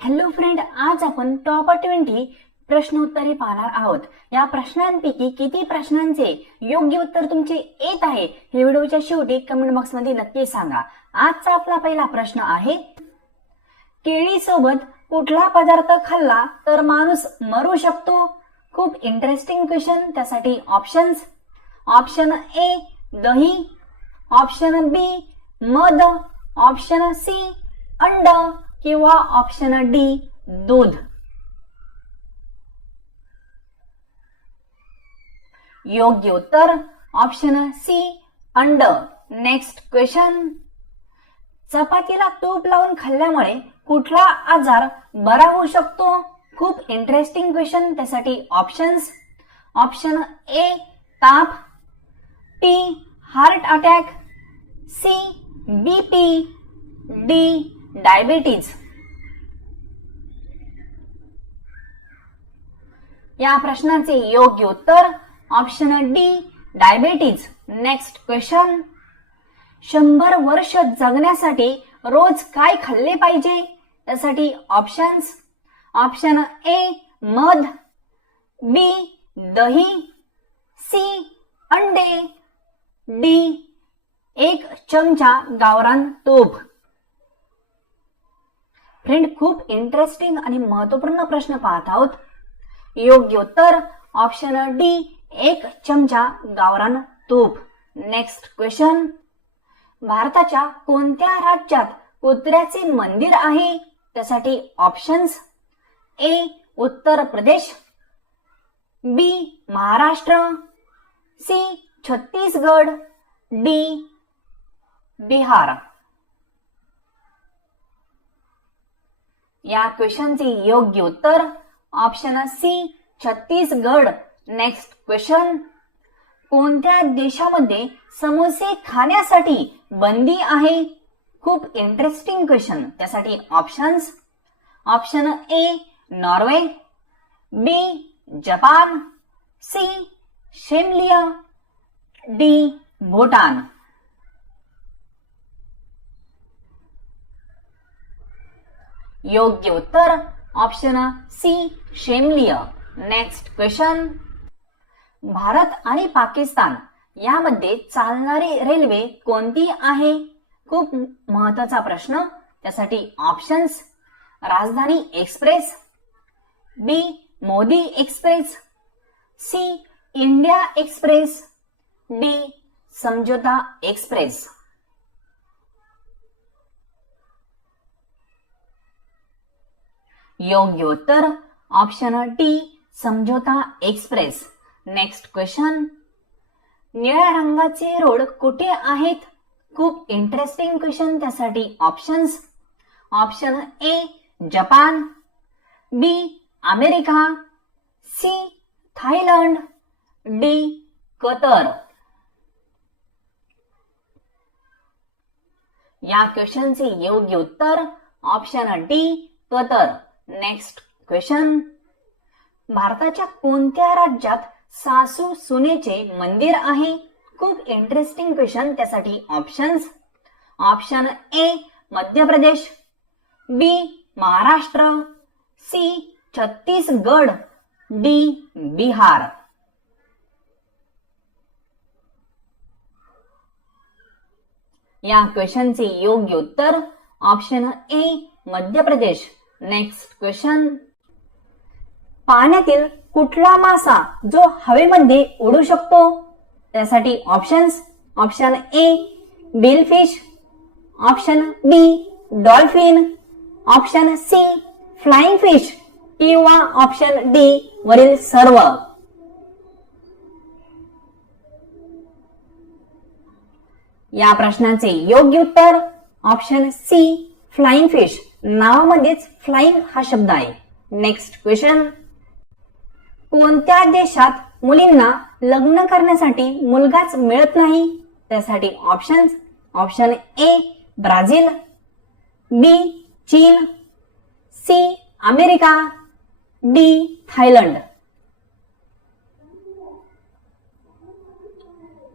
Hello friend, आज आपण top 20 प्रश्नोत्तरे पाहणार आहोत। या प्रश्नांपैकी किती प्रश्नांचे योग्य उत्तर तुमचे येत आहे हे व्हिडिओच्या शेवटी कमेंट बॉक्स मध्ये नक्की सांगा। आजचा आपला पहिला प्रश्न आहे, केळी सोबत कुठला पदार्थ खाल्ला तर माणूस मरू शकतो? खूप इंटरेस्टिंग क्वेश्चन। त्यासाठी ऑप्शन्स, ऑप्शन ए दही, ऑप्शन बी मध, ऑप्शन सी अंड किंवा ऑप्शन डी दूध। योग्य उत्तर ऑप्शन सी अंड। नेक्स्ट क्वेश्चन, चपातीला तूप लावून खाल्ल्यामुळे कुठला आजार बरा होऊ शकतो? खूप इंटरेस्टिंग क्वेश्चन। त्यासाठी ऑप्शन्स, ऑप्शन ए ताप, T heart attack, C BP, D diabetes. या प्रश्नाचे योग्य उत्तर option D diabetes. Next question, 100 वर्ष जगण्यासाठी रोज काय खाल्ले पाहिजे? त्यासाठी ऑप्शन्स, ऑप्शन ए मध, बी दही, सी अंडे, डी 1 चमचा गावरान तूप। फ्रेंड, खूप इंटरेस्टिंग आणि महत्वपूर्ण प्रश्न पाहत आहोत। योग्य उत्तर ऑप्शन डी 1 चमचा गावरान तूप। नेक्स्ट क्वेश्चन, भारताच्या कोणत्या राज्यात कुत्र्याचे मंदिर आहे? त्यासाठी options, A Uttar Pradesh, B Maharashtra, C Chhattisgarh, D Bihar. या क्वेश्चनचे योग्य उत्तर option C Chhattisgarh. Next question, कोणत्या देशामध्ये समोसे खाण्यासाठी बंदी आहे? खूप इंटरेस्टिंग क्वेश्चन। त्यासाठी options, option A Norway, B Japan, C Somalia, D Bhutan. योग्य उत्तर option C Somalia. Next question, Bharat आणि पाकिस्तान यामध्ये चालणारी रेल्वे कोणती आहे? खूप महत्वाचा प्रश्न। त्यासाठी options, Rajdhani express, B Modi express, C India express, D Samjhauta express. योग्य उत्तर option D Samjhauta express. Next question, निळ्या रंगाचे रोड कुठे आहेत? खूप इंटरेस्टिंग क्वेश्चन। त्यासाठी options, option A Japan, B America, C Thailand, D Qatar. या क्वेश्चनचे योग्य उत्तर option D Qatar. Next question, भारताच्या कोणत्या राज्यात सासू सुनेचे मंदिर आहे? खूप इंटरेस्टिंग क्वेश्चन। त्यासाठी options, option A Madhya Pradesh, B Maharashtra, C Chhattisgarh, D Bihar. या क्वेश्चनचे योग्य उत्तर option A Madhya Pradesh. Next question, पाण्यातील कुठला मासा जो हवेमध्ये उडू शकतो? त्यासाठी options, option A billfish, option B dolphin, option C flying fish किंवा ऑप्शन डी वरील सर्व। या प्रश्नाचे योग्य उत्तर ऑप्शन सी फ्लाइंग फिश। नावामध्येच फ्लाइंग हा शब्द आहे। नेक्स्ट क्वेश्चन, कोणत्या देशात मुलींना लग्न करण्यासाठी मुलगाच मिळत नाही? त्यासाठी ऑप्शन्स, ऑप्शन ए ब्राझील, बी चीन, सी अमेरिका, डी थायलंड।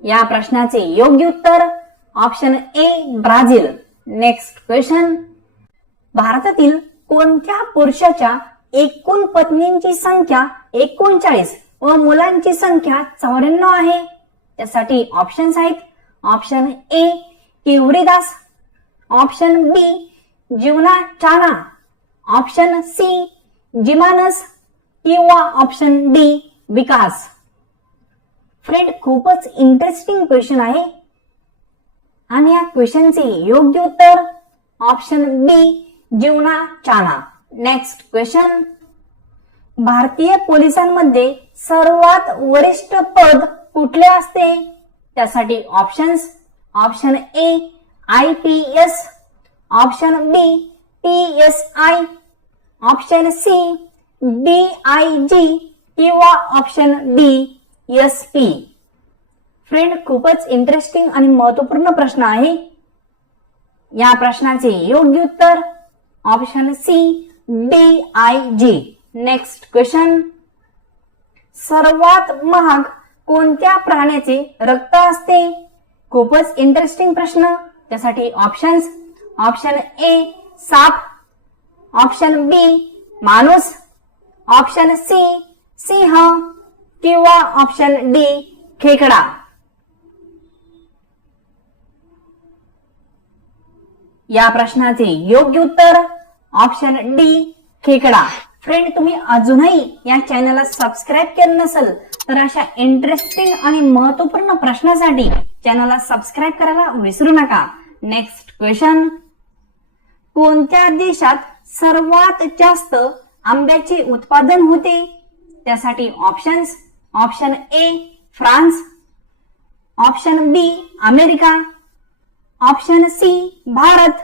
या प्रश्नाचे योग्य उत्तर ऑप्शन ए ब्राझील। नेक्स्ट क्वेश्चन, भारतातील कोणत्या पुरुषाच्या एकूण पत्नींची संख्या 39 व मुलांची संख्या 94 आहे? त्यासाठी ऑप्शन्स आहेत. ऑप्शन ए केवरीदास, ऑप्शन बी जीवना चाना, ऑप्शन सी जिमानस किंवा ऑप्शन डी विकास. फ्रेंड, खूपच इंटरेस्टिंग क्वेश्चन आहे आणि या क्वेश्चनचे योग्य उत्तर ऑप्शन बी जीवना चाना. Next question. भारतीय पोलिसांमध्ये सर्वात वरिष्ठ पद कुठले असते? त्यासाठी options. Option A IPS, option B PSI, option C DIG किंवा ऑप्शन डी SP. फ्रेंड, खूपच इंटरेस्टिंग आणि महत्वपूर्ण प्रश्न आहे. या प्रश्नाचे योग्य उत्तर option C DIG. Next question. सर्वात महाग कोणत्या प्राण्याचे रक्त असते? खूपच इंटरेस्टिंग प्रश्न. त्यासाठी ऑप्शन्स. ऑप्शन ए साप, ऑप्शन बी माणूस, ऑप्शन सी सिंह किंवा ऑप्शन डी खेकडा. या प्रश्नाचे योग्य उत्तर ऑप्शन डी खेकडा. फ्रेंड, तुम्ही अजूनही या चॅनलला सबस्क्राईब केलं नसेल तर अशा इंटरेस्टिंग आणि महत्वपूर्ण प्रश्नासाठी चॅनलला सबस्क्राईब करायला विसरू नका. Next question. कोणत्या देशात सर्वात जास्त आंब्याचे उत्पादन होते? त्यासाठी options. Option A France, option B America, option C Bharat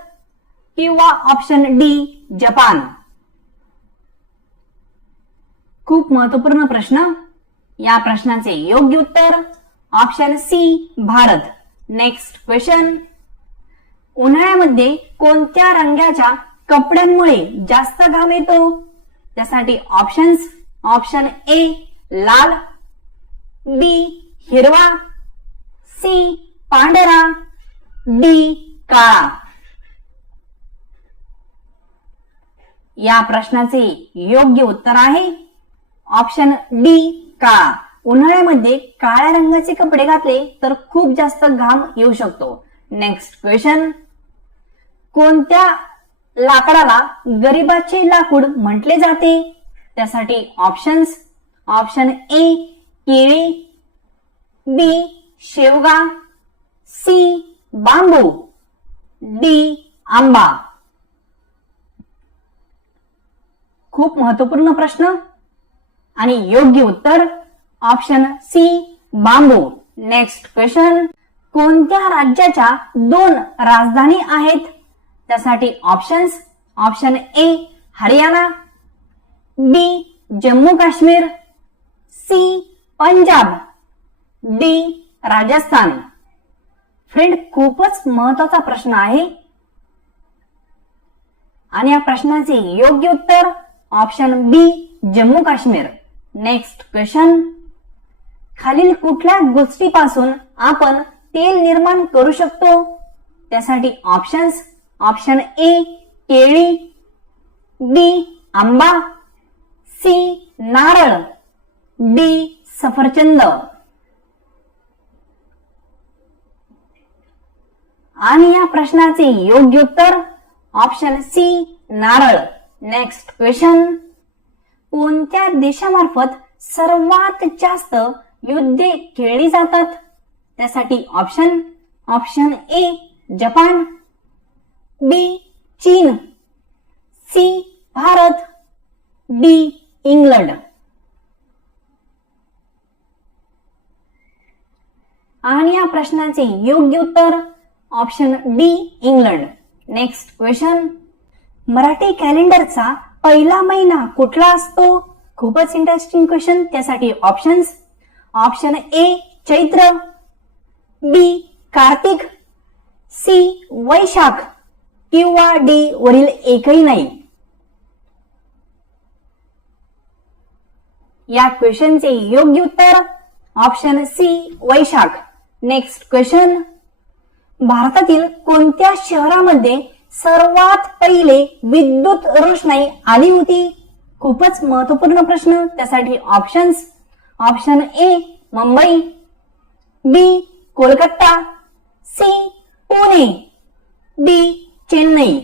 किंवा ऑप्शन डी जपान. खूप महत्वपूर्ण प्रश्न. या प्रश्नाचे योग्य उत्तर option C Bharat. Next question. उन्हाळ्यामध्ये कोणत्या रंगाच्या कपड्यांमुळे जास्त घाम येतो? त्यासाठी ऑप्शन्स. ऑप्शन ए लाल, बी हिरवा, सी पांढरा, डी काळा. या प्रश्नाचे योग्य उत्तर आहे ऑप्शन डी काळा. उन्हाळ्यामध्ये काळ्या रंगाचे कपडे घातले तर खूप जास्त घाम येऊ शकतो. Next question. कोणत्या लाकडाला गरिबाचे लाकूड म्हटले जाते? त्यासाठी ऑप्शन्स. ऑप्शन ए केळी, बी शेवगा, सी बांबू, डी आंबा. खूप महत्वपूर्ण प्रश्न आणि योग्य उत्तर option C bamboo. Next question. कोणत्या राज्याच्या 2 राजधानी आहेत? त्यासाठी options. Option A Haryana, B Jammu Kashmir, C Punjab, D Rajasthan. Friend, खूपच महत्वाचा प्रश्न आहे आणि या प्रश्नाचे योग्य उत्तर option B Jammu Kashmir. Next question. खालील कुठल्या गोष्टीपासून आपण तेल निर्माण करू शकतो? त्यासाठी ऑप्शन्स. ऑप्शन ए केळी, बी आंबा, सी नारळ, डी सफरचंद. आणि या प्रश्नाचे योग्य उत्तर ऑप्शन सी नारळ. Next question. कोणत्या देशामार्फत सर्वात जास्त युद्धे खेळली जातात? त्यासाठी ऑप्शन. ऑप्शन ए जपान, बी चीन, सी भारत, डी इंग्लंड. आणि या प्रश्नाचे योग्य उत्तर option D England. Next question. Marathi कॅलेंडरचा पहिला महिना कुठला असतो? खूपच इंटरेस्टिंग क्वेश्चन. त्यासाठी options. Option A Chaitra, B Kartik, C Vaishakh किंवा डी वरील एकही नाही. या क्वेश्चनचे योग्य उत्तर option C Vaishakh. Next question. भारतातील कोणत्या शहरामध्ये सर्वात पहिले विद्युत रोषणाई आली होती? खूपच महत्वपूर्ण प्रश्न, त्यासाठी options. Option A Mumbai, B Kolkata, C Pune, D Chennai.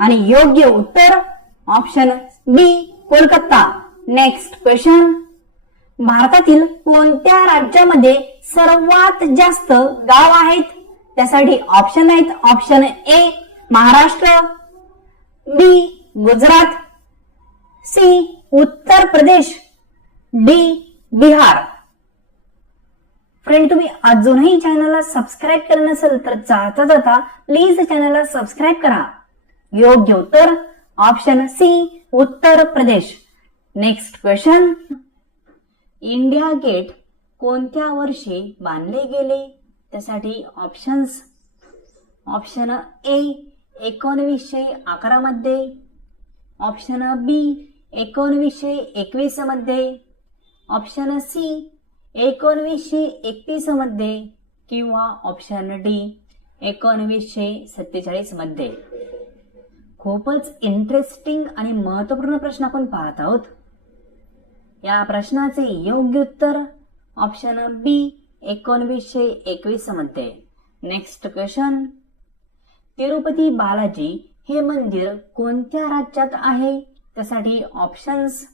आणि योग्य उत्तर option B Kolkata. Next question. भारतातील कोणत्या राज्यामध्ये सर्वात जास्त गाव आहेत? त्यासाठी ऑप्शन आहेत. Option A Maharashtra, B Gujarat, C Uttar Pradesh, D Bihar. Friend, तुम्ही अजूनही चॅनलला सबस्क्राईब केलं नसेल तर जाता जाता प्लीज चॅनलला सबस्क्राईब करा. योग्य उत्तर option C Uttar Pradesh. Next question. India gate कोणत्या वर्षी बांधले गेले? त्यासाठी ऑप्शन्स. ऑप्शन ए 1911 मध्ये, ऑप्शन बी 1921 मध्ये, ऑप्शन सी 1931 मध्ये किंवा ऑप्शन डी 1947 मध्ये. खूपच इंटरेस्टिंग आणि महत्वपूर्ण प्रश्न आपण पाहत आहोत. या प्रश्नाचे योग्य उत्तर ऑप्शन बी 1921 मध्ये. Next question. तिरुपती बालाजी हे मंदिर कोणत्या राज्यात आहे? त्यासाठी options.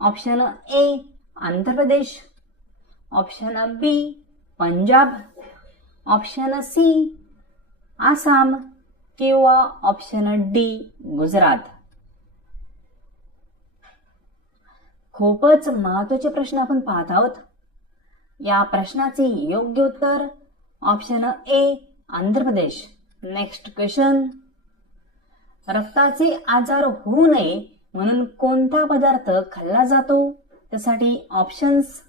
Option A Andhra Pradesh, option B Punjab, option C Assam किंवा ऑप्शन डी गुजरात. खूपच महत्वाचे प्रश्न आपण पाहत आहोत. या प्रश्नाचे योग्य उत्तर option A Andhra Pradesh. Next question. रक्ताचे आजार होऊ नये म्हणून कोणता पदार्थ खाल्ला जातो? त्यासाठी ऑप्शन्स.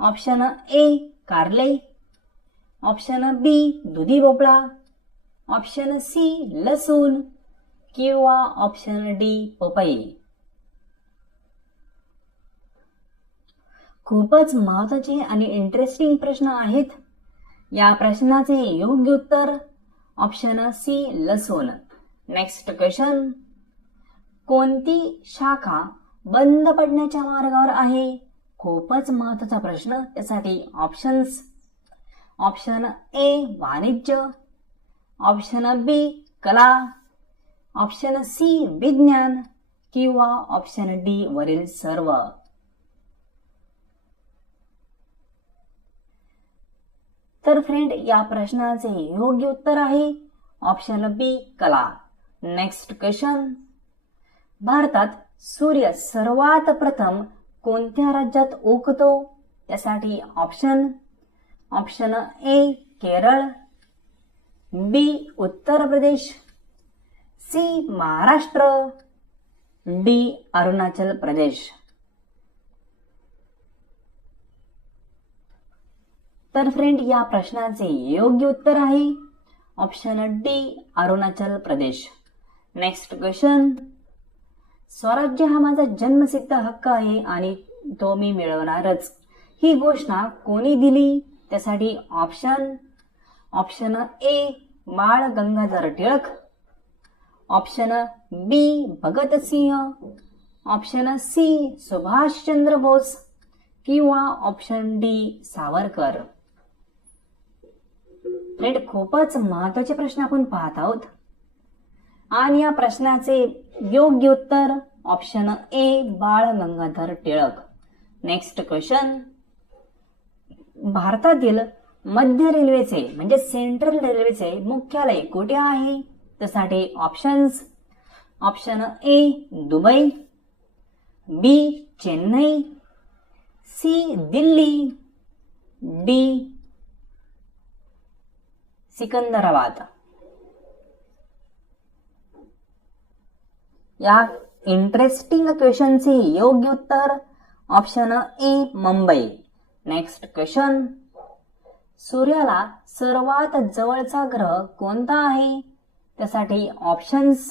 ऑप्शन ए कारले, ऑप्शन बी दुधी भोपळा, ऑप्शन सी लसूण किंवा ऑप्शन डी पपई. खूपच महत्वाचे आणि इंटरेस्टिंग प्रश्न आहेत. या प्रश्नाचे योग्य उत्तर ऑप्शन सी लसूण. Next question. कोणती शाखा बंद पडण्याच्या मार्गावर आहे? खूपच महत्वाचा प्रश्न, त्यासाठी ऑप्शन्स. ऑप्शन ए वाणिज्य, ऑप्शन बी कला, ऑप्शन सी विज्ञान किंवा ऑप्शन डी वरील सर्व. तर फ्रेंड, या प्रश्नाचे योग्य उत्तर आहे ऑप्शन बी कला. Next question. भारतात सूर्य सर्वात प्रथम कोणत्या राज्यात उगतो? त्यासाठी option. Option A Kerala, B Uttar Pradesh, C Maharashtra, D Arunachal Pradesh. तर फ्रेंड, या प्रश्नाचे योग्य उत्तर आहे option D Arunachal Pradesh. Next question. स्वराज्य हा माझा जन्मसिद्ध हक्क आहे आणि तो मी मिळवणारच, ही घोषणा कोणी दिली? त्यासाठी ऑप्शन. ऑप्शन ए बाळ गंगाधर टिळक, ऑप्शन बी भगतसिंह, ऑप्शन सी सुभाषचंद्र बोस किंवा ऑप्शन डी सावरकर. फ्रेंड, खूपच महत्वाचे प्रश्न आपण पाहत आहोत आणि या प्रश्नाचे योग्य उत्तर ऑप्शन ए बाळ गंगाधर टिळक. Next question. भारतातील मध्य रेल्वेचे म्हणजे सेंट्रल रेल्वेचे मुख्यालय कुठे आहे? त्यासाठी options. Option A Dubai, B Chennai, C Delhi, D Secunderabad. या इंटरेस्टिंग क्वेश्चनचे योग्य उत्तर option A Mumbai. Next question. सूर्याला सर्वात जवळचा ग्रह कोणता आहे? त्यासाठी ऑप्शन्स.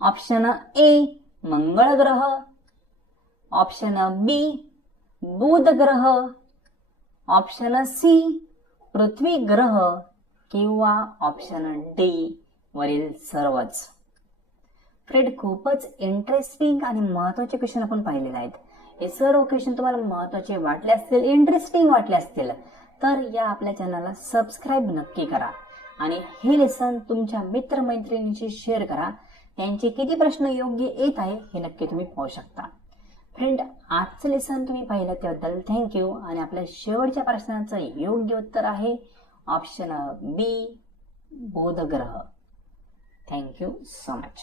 ऑप्शन ए मंगळ ग्रह, ऑप्शन बी बुध ग्रह, ऑप्शन सी पृथ्वी ग्रह किंवा ऑप्शन डी वरील सर्वच. फ्रेंड, खूपच इंटरेस्टिंग आणि महत्वाचे क्वेश्चन आपण पाहिलेले आहेत. हे सर्व क्वेश्चन तुम्हाला महत्वाचे वाटले असतील, इंटरेस्टिंग वाटले असतील तर या आपल्या चॅनलला सबस्क्राईब नक्की करा आणि हे लेसन तुमच्या मित्रमैत्रिणींशी शेअर करा. त्यांचे किती प्रश्न योग्य येत आहे हे नक्की तुम्ही पाहू शकता. फ्रेंड, आजचं लेसन तुम्ही पाहिलं त्याबद्दल थँक्यू. आणि आपल्या शेवटच्या प्रश्नाचं योग्य उत्तर आहे ऑप्शन बी बुध ग्रह. Thank you so much.